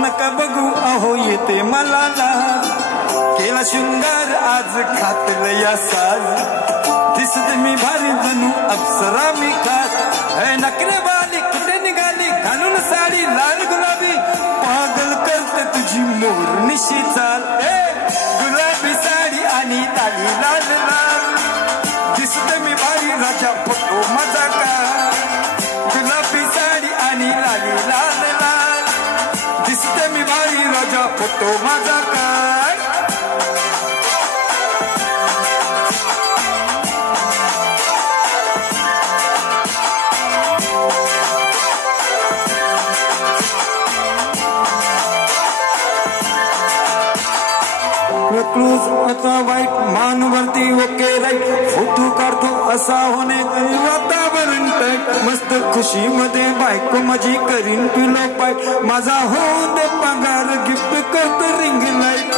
नका बघू अहो येते मला लाज केला शृंगार आज खातल या साज दिसते मी भारी जणू अप्सरा मी खात हे नकरे बाली कुठे निघाली घालून साडी लाल गुलाबी पागल करते तुझी मोर निशी चाल गुलाबी साडी आणि ताली लाल लाल दिसते मी भारी राजा फोटो माझा का गुलाबी साडी आणि लाली लाल लाल दिसते मी भारी राजा फोटो माझा का क्लोज अथवा वाईट मान वरती ओके राईट फोटो काढतो असा होणे वातावरण टाईट मस्त खुशी मध्ये बायको माझी करीन पिलो पाईट माझा होऊन दे पगार गिफ्ट करतो रिंग लाईट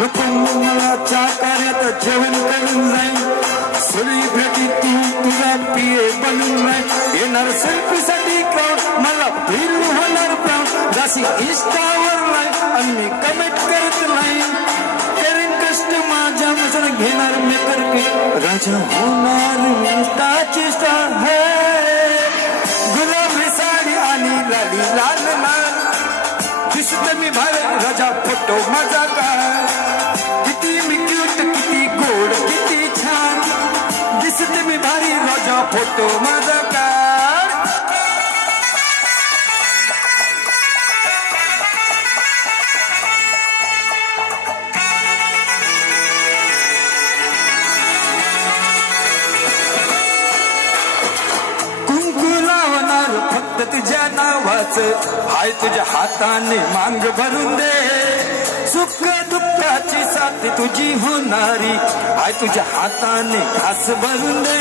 नको मला चहा कार्यात जेवण करून जाईल सेलिब्रिटी तू तुझा पिये बनून नाही येणार सेल्फी साठी क्राऊड मला फील होणार प्राऊड जाशी इंस्टावर लाईव्ह आणि मी कमेंट करत नाही माझ्या मसन घेणार मी करके राजा होणार इंस्टाची स्टार है गुलाबी साडी आणि लाली लाल लाल दिसते मी भारी राजा फोटो माझा का किती मी क्यूट किती गोड किती छान दिसते मी भारी राजा फोटो माझा का तुझ्या नावाचं हाय तुझ्या हाताने मांग भरून दे सुख दुःखाची साथ तुझी होणारी हाय तुझ्या हाताने घास भरून दे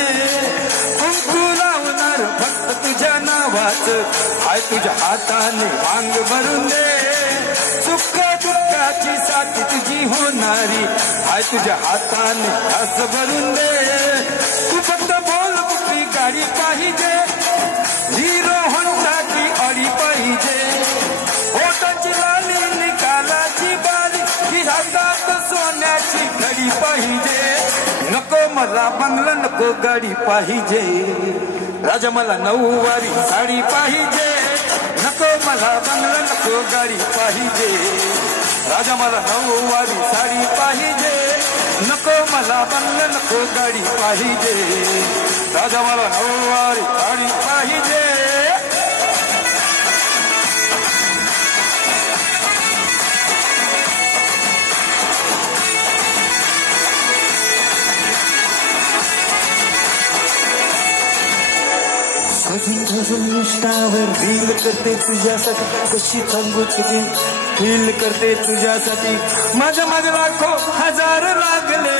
कुंकू लावणार फक्त तुझ्या नावाचं हाय तुझ्या हाताने मांग भरून दे सुख दुःखाची साथ तुझी होणारी हाय तुझ्या हाताने घास भरून दे तू फक्त बोल कुठली गाडी पाहिजे हिरो होंडाची अडी पाहिजे ओटाची लाली निकालाची बारी ही हातात सोन्याची घडी पाहिजे नको मला बंगला नको गाडी पाहिजे राजा मला नऊवारी साडी पाहिजे नको मला बंगला नको गाडी पाहिजे राजा मला नऊवारी साडी पाहिजे नको मला बंगला नको गाडी पाहिजे राजा मला नऊवारी साडी पाहिजे इंस्टावर रील करते तुझ्यासाठी कशी सांगू तुझी फील करते तुझ्यासाठी माझ्या माझ्या लाखो हजार लागले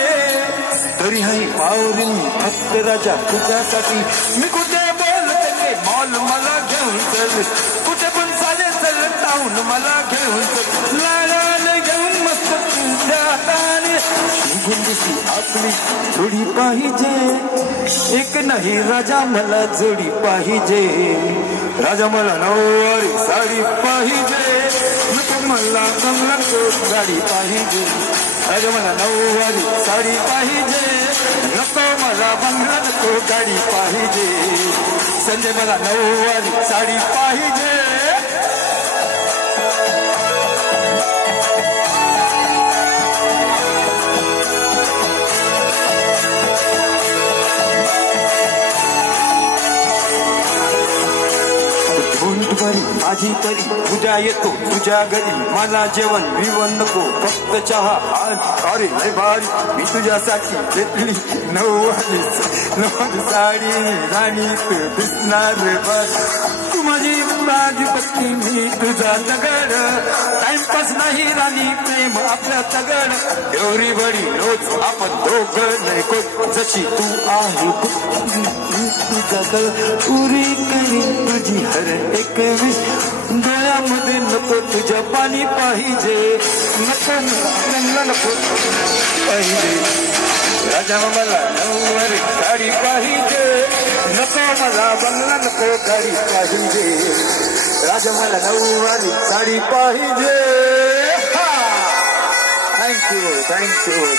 तरी हाय पावरी फक्त राजा तुझ्यासाठी मी कुठे बोलते मॉल मला घेऊन चल कुठे पण चालेल चल टाऊन मला घेऊन चल लाडाला घेऊन मस्त तुझ्या हाताने गुंडीची आपली जोडी पाहिजे एक नाही राजा मला जोडी पाहिजे राजा मला नऊवारी साडी पाहिजे नको मला बंगला गाडी पाहिजे राजा मला नऊवारी साडी पाहिजे नको मला बंगला नको गाडी पाहिजे संजय मला नऊवारी साडी पाहिजे माझी तरी तुझ्या येतो तुझ्या घरी मला जेवण बिवण नको फक्त चहा अरे लय भारी मी तुझ्यासाठी घेतली नऊवारी साडी राणी दिसणार बस तू माझी पत्नी मी तुझा दगड टाइमपास नाही राणी प्रेम आपल्या दगड एवढी बडी रोज आपण दोघं नाही जशी तू आहे तुझा पुरी करी तुझी हर एक विष डोळ्यामध्ये नको तुझ्या पाणी पाहिजे नको मला नको पाहिजे राजा मला नऊवारी साडी पाहिजे नको मला बंगला नको गाडी पाहिजे राजा मला नऊवारी साडी पाहिजे. थँक्यू.